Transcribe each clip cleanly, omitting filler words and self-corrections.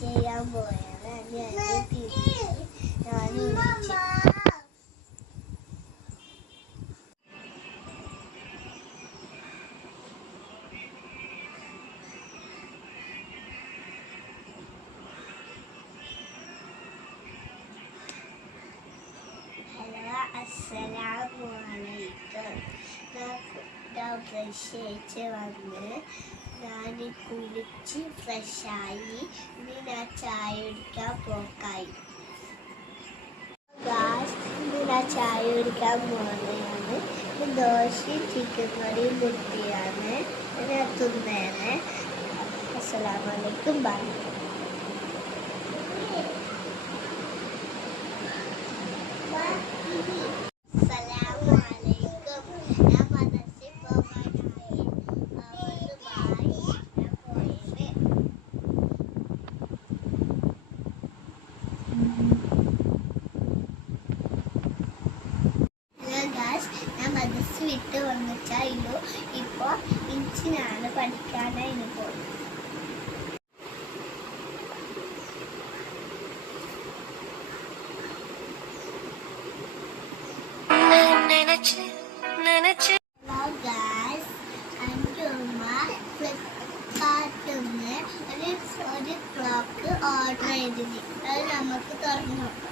ചെയ്യാൻ പോയാണ്. ഞാൻ വിളിച്ചു. അസ്സലാമലൈക്കും. ഞാൻ ബ്രഷ് വന്ന് ഞാൻ കുളിച്ച് ഫ്രഷായി. ഇനി ഞാൻ ചായ കുടിക്കാൻ പോക്കായി. ഇനി ഞാൻ ചായ കുടിക്കാൻ പോകുന്നതാണ്. ദോശയും ചിക്കൻ കറിയും മുട്ടിയാണ് ഞാൻ തിന്നേനെ. അസ്സലാമലൈക്കും. ബൈ. ഞാൻ മദ്രസ വിട്ട് വന്നിട്ടായിരുന്നു. ഇപ്പോൾ ഇഞ്ചിനാണ് പഠിക്കാനായി പോകുന്നത്. ഹലോ ഗായ്സ്, എൻ്റെ ഉമ്മ ഫ്ലിപ്കാർട്ടിൽ നിന്ന് ഒരു ക്ലോക്ക് ഓർഡർ ചെയ്തിന്. അത് നമുക്ക് തുറന്നു നോക്കാം.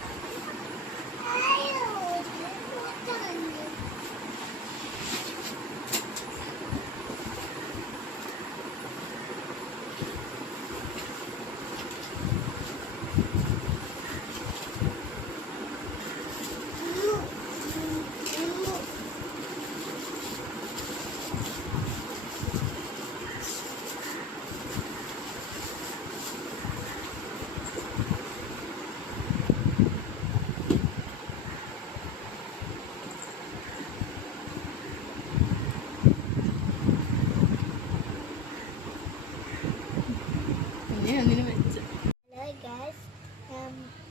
ഹലോ ഗായ്സ്,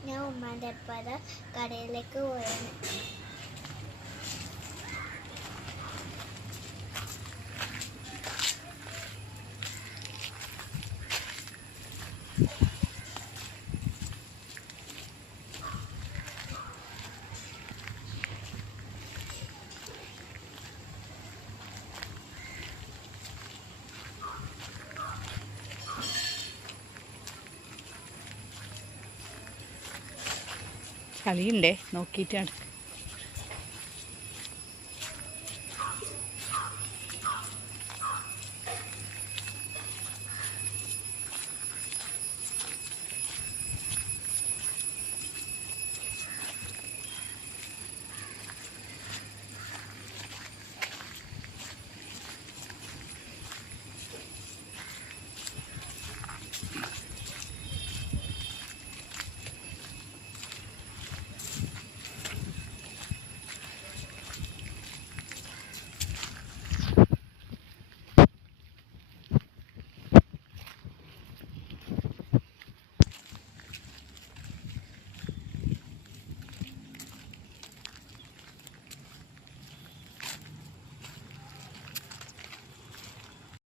ഞാൻ ഉമ്മാൻ്റെ ഒപ്പം കടയിലേക്ക് പോയാണ്. ചളിയുണ്ടേ, നോക്കിയിട്ടാണ്.